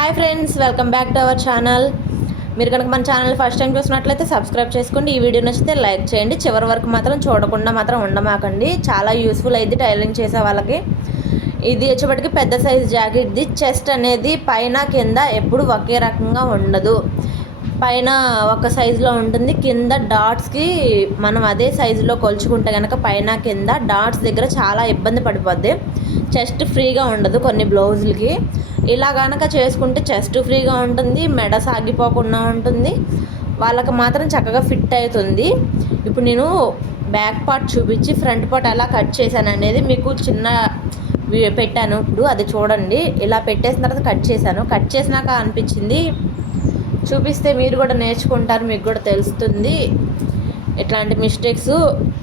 Hi friends, welcome back to our channel. మీరు కనుక మన ఛానల్ ఫస్ట్ టైం చూసినట్లయితే సబ్స్క్రైబ్ చేసుకోండి. ఈ వీడియో నచ్చితే లైక్ చేయండి. చివరి వరకు మాత్రం చూడకుండా మాత్రం ఉండమాకండి. చాలా యూస్ఫుల్ అయింది టైలరింగ్ చేసే వాళ్ళకి. ఇది వచ్చేప్పటికి పెద్ద సైజ్ జాకెట్ది. చెస్ట్ అనేది పైన కింద ఎప్పుడు ఒకే రకంగా ఉండదు. పైన ఒక సైజులో ఉంటుంది, కింద డాట్స్కి మనం అదే సైజులో కొలుచుకుంటే కనుక పైన కింద డాట్స్ దగ్గర చాలా ఇబ్బంది పడిపోద్ది. చెస్ట్ ఫ్రీగా ఉండదు కొన్ని బ్లౌజులకి. ఇలా కనుక చేసుకుంటే చెస్ట్ ఫ్రీగా ఉంటుంది, మెడ సాగిపోకుండా ఉంటుంది, వాళ్ళకి మాత్రం చక్కగా ఫిట్ అవుతుంది. ఇప్పుడు నేను బ్యాక్ పార్ట్ చూపించి ఫ్రంట్ పార్ట్ ఎలా కట్ చేశాను అనేది మీకు చిన్న పెట్టాను. ఇప్పుడు అది చూడండి. ఇలా పెట్టేసిన తర్వాత కట్ చేశాను. కట్ చేసినాక అనిపించింది చూపిస్తే మీరు కూడా నేర్చుకుంటారు, మీకు కూడా తెలుస్తుంది. ఇట్లాంటి మిస్టేక్స్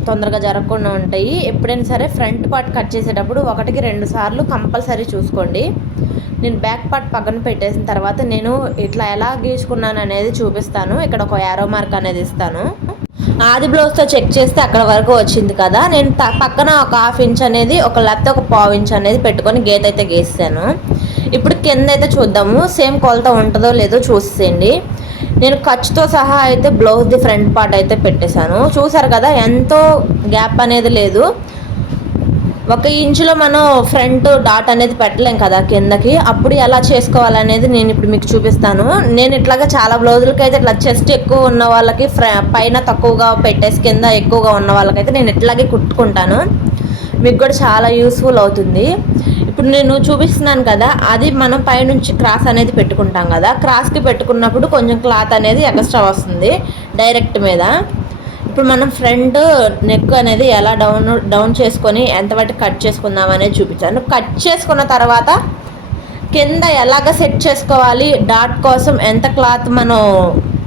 తొందరగా జరగకుండా ఉంటాయి. ఎప్పుడైనా సరే ఫ్రంట్ పార్ట్ కట్ చేసేటప్పుడు 1-2 సార్లు కంపల్సరీ చూసుకోండి. నేను బ్యాక్ పార్ట్ పక్కన పెట్టేసిన తర్వాత నేను ఇట్లా ఎలా గీసుకున్నాను అనేది చూపిస్తాను. ఇక్కడ ఒక యారో మార్క్ అనేది ఇస్తాను. ఆది బ్లౌజ్తో చెక్ చేస్తే అక్కడ వరకు వచ్చింది కదా. నేను పక్కన ఒక 1/2 ఇంచ్ అనేది, ఒక లేకపోతే ఒక 1/4 ఇంచ్ అనేది పెట్టుకొని గీత అయితే గీసాను. ఇప్పుడు కింద అయితే చూద్దాము సేమ్ కొలత ఉంటుందో లేదో చూసేయండి. నేను ఖర్చుతో సహా అయితే బ్లౌజ్ది ఫ్రంట్ పార్ట్ అయితే పెట్టేశాను. చూసారు కదా, ఎంతో గ్యాప్ అనేది లేదు. 1 ఇంచులో మనం ఫ్రంట్ డాట్ అనేది పెట్టలేం కదా కిందకి. అప్పుడు ఎలా చేసుకోవాలనేది నేను ఇప్పుడు మీకు చూపిస్తాను. నేను ఇట్లాగా చాలా బ్లౌజులకి అయితే ఇట్లా చెస్ట్ ఎక్కువ ఉన్న వాళ్ళకి పైన తక్కువగా పెట్టేసి కింద ఎక్కువగా ఉన్న వాళ్ళకైతే నేను ఇట్లాగే కుట్టుకుంటాను. మీకు కూడా చాలా యూస్ఫుల్ అవుతుంది. ఇప్పుడు నేను చూపిస్తున్నాను కదా, అది మనం పైనుంచి క్రాస్ అనేది పెట్టుకుంటాం కదా. క్రాస్కి పెట్టుకున్నప్పుడు కొంచెం క్లాత్ అనేది ఎక్స్ట్రా వస్తుంది డైరెక్ట్ మీద. ఇప్పుడు మనం ఫ్రంట్ నెక్ అనేది ఎలా డౌన్ చేసుకొని ఎంతవరకు కట్ చేసుకుందాం అనేది చూపించాను. కట్ చేసుకున్న తర్వాత కింద ఎలాగ సెట్ చేసుకోవాలి, డాట్ కోసం ఎంత క్లాత్ మనం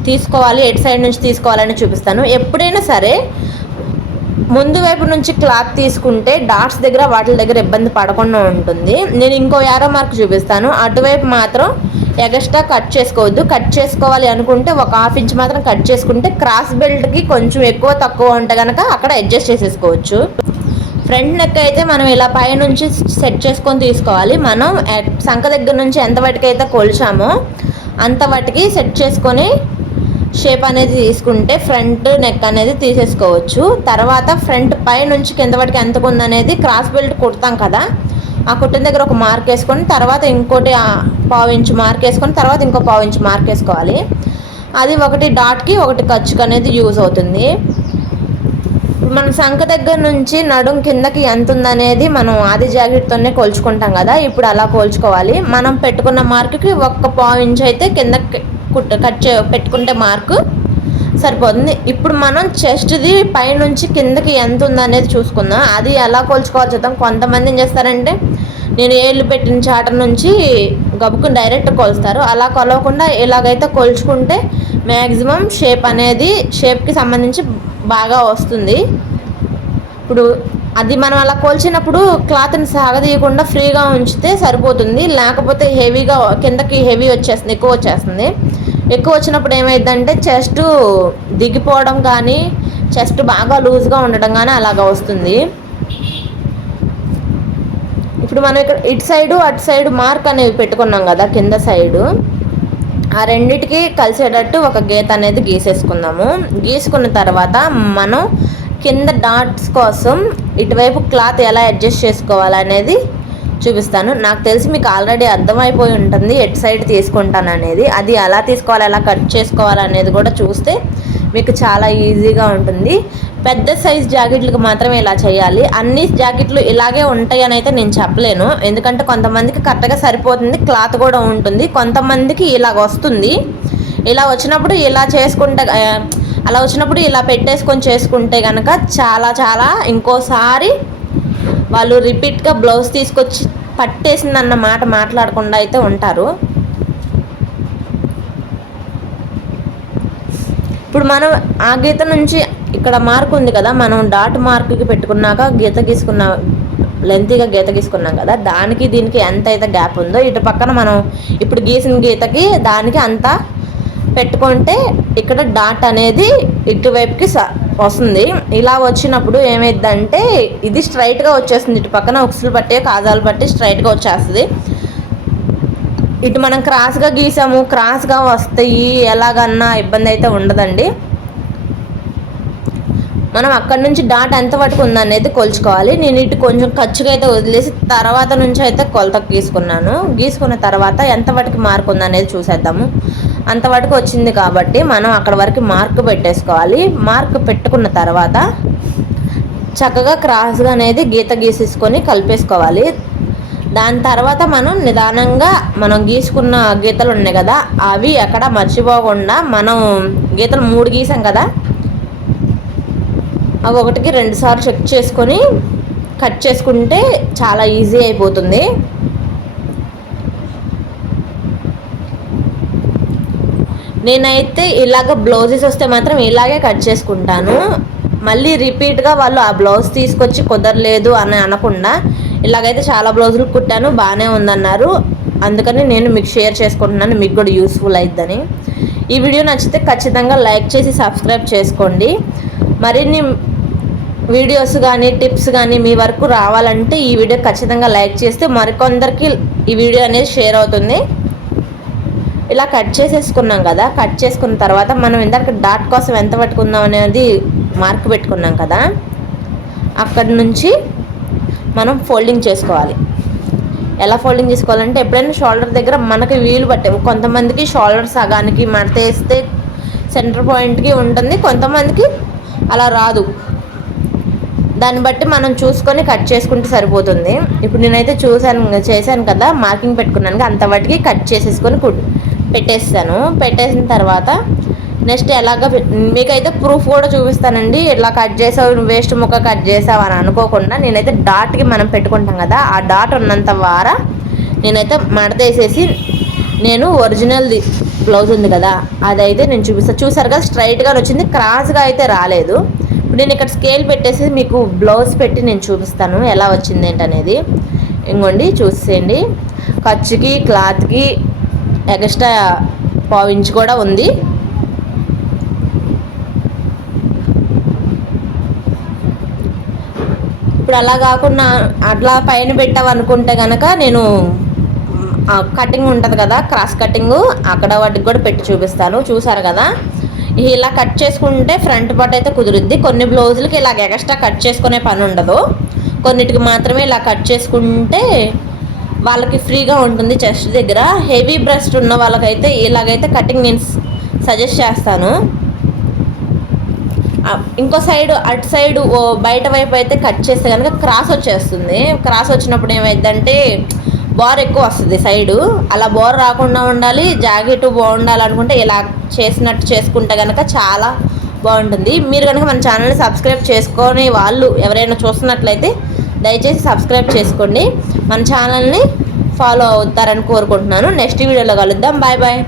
తీసుకోవాలి, ఎటు సైడ్ నుంచి తీసుకోవాలని చూపిస్తాను. ఎప్పుడైనా సరే ముందు వైపు నుంచి క్లాత్ తీసుకుంటే డాట్స్ దగ్గర వాటి దగ్గర ఇబ్బంది పడకుండా ఉంటుంది. నేను ఇంకో యారో మార్క్ చూపిస్తాను. అటువైపు మాత్రం ఎగస్ట్రా కట్ చేసుకోవద్దు. కట్ చేసుకోవాలి అనుకుంటే ఒక 1/2 ఇంచ్ మాత్రం కట్ చేసుకుంటే క్రాస్ బెల్ట్కి కొంచెం ఎక్కువ తక్కువ ఉంటే కనుక అక్కడ అడ్జస్ట్ చేసేసుకోవచ్చు. ఫ్రంట్ నెక్ అయితే మనం ఇలా పైనుంచి సెట్ చేసుకొని తీసుకోవాలి. మనం సంక దగ్గర నుంచి ఎంత వాటికైతే కొలిచామో అంత వాటికి సెట్ చేసుకొని షేప్ అనేది తీసుకుంటే ఫ్రంట్ నెక్ అనేది తీసేసుకోవచ్చు. తర్వాత ఫ్రంట్ పై నుంచి కింద వాటికి ఎంత ఉందనేది క్రాస్ బెల్ట్ కుడతాం కదా, ఆ కుట్టిన దగ్గర ఒక మార్క్ వేసుకొని తర్వాత ఇంకోటి 1/4 ఇంచ్ మార్క్ వేసుకొని తర్వాత ఇంకో 1/4 ఇంచ్ మార్క్ వేసుకోవాలి. అది ఒకటి డాట్కి ఒకటి ఖర్చుకి అనేది యూజ్ అవుతుంది. మనం సంక దగ్గర నుంచి నడుం కిందకి ఎంత ఉందనేది మనం ఆది జాకెట్తోనే కొలుచుకుంటాం కదా. ఇప్పుడు అలా కొలుచుకోవాలి. మనం పెట్టుకున్న మార్క్కి 1/4 ఇంచ్ అయితే కింద కట్ పెట్టుకుంటే మార్కు సరిపోతుంది. ఇప్పుడు మనం చెస్ట్ది పైనుంచి కిందకి ఎంత ఉందనేది చూసుకుందాం. అది ఎలా కొలుచుకోవాలి చూద్దాం. కొంతమంది ఏం చేస్తారంటే నేను ఏళ్ళు పెట్టిన చాట నుంచి గబుకుని డైరెక్ట్ కొలుస్తారు. అలా కొలవకుండా ఇలాగైతే కొలుచుకుంటే మ్యాక్సిమం షేప్ అనేది షేప్కి సంబంధించి బాగా వస్తుంది. ఇప్పుడు అది మనం అలా కొలిచినప్పుడు క్లాత్ని సాగదీయకుండా ఫ్రీగా ఉంచితే సరిపోతుంది. లేకపోతే హెవీగా కిందకి హెవీ వచ్చేస్తుంది, ఎక్కువ వచ్చినప్పుడు ఏమైందంటే చెస్ట్ దిగిపోవడం కానీ చెస్ట్ బాగా లూజ్గా ఉండడం కానీ అలాగా వస్తుంది. ఇప్పుడు మనం ఇక్కడ ఇటు సైడు అటు సైడు మార్క్ అనేవి పెట్టుకున్నాం కదా కింద సైడు, ఆ రెండిటికి కలిసేటట్టు ఒక గీత అనేది గీసేసుకుందాము. గీసుకున్న తర్వాత మనం కింద డాట్స్ కోసం ఇటువైపు క్లాత్ ఎలా అడ్జస్ట్ చేసుకోవాలనేది చూపిస్తాను. నాకు తెలిసి మీకు ఆల్రెడీ అర్థమైపోయి ఉంటుంది ఎటు సైడ్ తీసుకుంటాను అనేది. అది ఎలా తీసుకోవాలి, ఎలా కట్ చేసుకోవాలనేది కూడా చూస్తే మీకు చాలా ఈజీగా ఉంటుంది. పెద్ద సైజ్ జాకెట్లకు మాత్రమే ఇలా చేయాలి. అన్ని జాకెట్లు ఇలాగే ఉంటాయి అని అయితే నేను చెప్పలేను. ఎందుకంటే కొంతమందికి కరెక్ట్గా సరిపోతుంది, క్లాత్ కూడా ఉంటుంది, కొంతమందికి ఇలాగ వస్తుంది. ఇలా వచ్చినప్పుడు ఇలా చేసుకుంటే, అలా వచ్చినప్పుడు ఇలా పెట్టేసుకొని చేసుకుంటే కనుక చాలా ఇంకోసారి వాళ్ళు రిపీట్గా బ్లౌజ్ తీసుకొచ్చి పట్టేసిందన్న మాట మాట్లాడకుండా అయితే ఉంటారు. ఇప్పుడు మనం ఆ గీత నుంచి ఇక్కడ మార్క్ ఉంది కదా, మనం డాట్ మార్క్కి పెట్టుకున్నాక లెంతీగా గీత గీసుకున్నాం కదా, దానికి దీనికి ఎంత అయితే గ్యాప్ ఉందో ఇటు పక్కన మనం ఇప్పుడు గీసిన గీతకి దానికి అంతా పెట్టుకుంటే ఇక్కడ డాట్ అనేది ఇటువైపుకి వస్తుంది. ఇలా వచ్చినప్పుడు ఏమైందంటే ఇది స్ట్రైట్గా వచ్చేస్తుంది. ఇటు పక్కన ఉక్సులు పట్టి కాజాలు పట్టి స్ట్రైట్గా వచ్చేస్తుంది. ఇటు మనం క్రాస్గా గీసాము, క్రాస్గా వస్తాయి, ఎలాగన్నా ఇబ్బంది అయితే ఉండదండి. మనం అక్కడి నుంచి డాట్ ఎంత వరకు ఉందనేది కొలుచుకోవాలి. నేను ఇటు కొంచెం ఖర్చుగా అయితే వదిలేసి తర్వాత నుంచి అయితే కొలతకు గీసుకున్న తర్వాత ఎంత వరకు మార్క్ ఉందనేది చూసేద్దాము. అంతవరకు వచ్చింది కాబట్టి మనం అక్కడ వరకు మార్క్ పెట్టేసుకోవాలి. మార్క్ పెట్టుకున్న తర్వాత చక్కగా క్రాస్గా అనేది గీత గీసేసుకొని కలిపేసుకోవాలి. దాని తర్వాత మనం నిదానంగా మనం గీసుకున్న గీతలు ఉన్నాయి కదా, అవి ఎక్కడ మర్చిపోకుండా మనం గీతలు 3 గీసాం కదా, అవి 1కి 2 సార్లు చెక్ చేసుకొని కట్ చేసుకుంటే చాలా ఈజీ అయిపోతుంది. నేనైతే ఇలాగ బ్లౌజెస్ వస్తే మాత్రం ఇలాగే కట్ చేసుకుంటాను. మళ్ళీ రిపీట్గా వాళ్ళు ఆ బ్లౌజ్ తీసుకొచ్చి కుదరలేదు అని అనకుండా ఇలాగైతే చాలా బ్లౌజులు కుట్టాను, బాగానే ఉందన్నారు. అందుకని నేను మీకు షేర్ చేసుకుంటున్నాను, మీకు కూడా యూస్ఫుల్ అవుతుందని. ఈ వీడియో నచ్చితే ఖచ్చితంగా లైక్ చేసి సబ్స్క్రైబ్ చేసుకోండి. మరిన్ని వీడియోస్ కానీ టిప్స్ కానీ మీ వరకు రావాలంటే ఈ వీడియో ఖచ్చితంగా లైక్ చేస్తే మరికొందరికి ఈ వీడియో అనేది షేర్ అవుతుంది. ఇలా కట్ చేసేసుకున్నాం కదా, కట్ చేసుకున్న తర్వాత మనం ఇందాక డాట్ కోసం ఎంత పట్టుకుందాం అనేది మార్క్ పెట్టుకున్నాం కదా, అక్కడి నుంచి మనం ఫోల్డింగ్ చేసుకోవాలి. ఎలా ఫోల్డింగ్ చేసుకోవాలంటే ఎప్పుడైనా షోల్డర్ దగ్గర మనకి వీలు పట్టే, కొంతమందికి షోల్డర్ సగానికి మడతేస్తే సెంటర్ పాయింట్కి ఉంటుంది, కొంతమందికి అలా రాదు. దాన్ని బట్టి మనం చూసుకొని కట్ చేసుకుంటే సరిపోతుంది. ఇప్పుడు నేనైతే చేశాను కదా, మార్కింగ్ పెట్టుకున్నాను, అంతవరకు కట్ చేసేసుకొని పెట్టేసిన తర్వాత నెక్స్ట్ ఎలాగ మీకైతే ప్రూఫ్ కూడా చూపిస్తానండి. ఇట్లా కట్ చేసావు, వేస్ట్ ముక్క కట్ చేసావు అని అనుకోకుండా నేనైతే డాట్కి మనం పెట్టుకుంటాం కదా, ఆ డాట్ ఉన్నంత వారా నేనైతే మడతేసేసి నేను ఒరిజినల్ది బ్లౌజ్ ఉంది కదా అదైతే నేను చూపిస్తాను. చూసారు కదా, స్ట్రైట్గా వచ్చింది, క్రాస్గా అయితే రాలేదు. ఇప్పుడు నేను ఇక్కడ స్కేల్ పెట్టేసి మీకు బ్లౌజ్ పెట్టి నేను చూపిస్తాను ఎలా వచ్చింది ఏంటనేది. ఇంకోండి చూసేయండి, ఖర్చుకి క్లాత్కి ఎక్స్ట్రా 1/4 ఇంచ్ కూడా ఉంది. ఇప్పుడు అలా కాకుండా అట్లా పైన పెట్టామనుకుంటే కనుక నేను కటింగ్ ఉంటుంది కదా, క్రాస్ కటింగ్, అక్కడ వాటికి కూడా పెట్టి చూపిస్తాను. చూసారు కదా, ఇలా కట్ చేసుకుంటే ఫ్రంట్ పార్ట్ అయితే కుదురుద్ది. కొన్ని బ్లౌజులకి ఇలాగ ఎక్స్ట్రా కట్ చేసుకునే పని ఉండదు, కొన్నిటికి మాత్రమే ఇలా కట్ చేసుకుంటే వాళ్ళకి ఫ్రీగా ఉంటుంది. చెస్ట్ దగ్గర హెవీ బ్రెస్ట్ ఉన్న వాళ్ళకైతే ఇలాగైతే కటింగ్ నేను సజెస్ట్ చేస్తాను. ఇంకో సైడ్ అటు సైడ్ బయట వైపు అయితే కట్ చేస్తే కనుక క్రాస్ వచ్చేస్తుంది. క్రాస్ వచ్చినప్పుడు ఏమైందంటే బోర్ ఎక్కువ వస్తుంది సైడు. అలా బోర్ రాకుండా ఉండాలి, జాకెట్ బాగుండాలనుకుంటే ఇలా చేసినట్టు చేసుకుంటే కనుక చాలా బాగుంటుంది. మీరు కనుక మన ఛానల్ని సబ్స్క్రైబ్ చేసుకొని వాళ్ళు ఎవరైనా చూస్తున్నట్లయితే దయచేసి సబ్స్క్రైబ్ చేసుకోండి, మన ఛానల్ని ఫాలో అవుతారని కోరుకుంటున్నాను. నెక్స్ట్ వీడియోలో కలుద్దాం. Bye bye.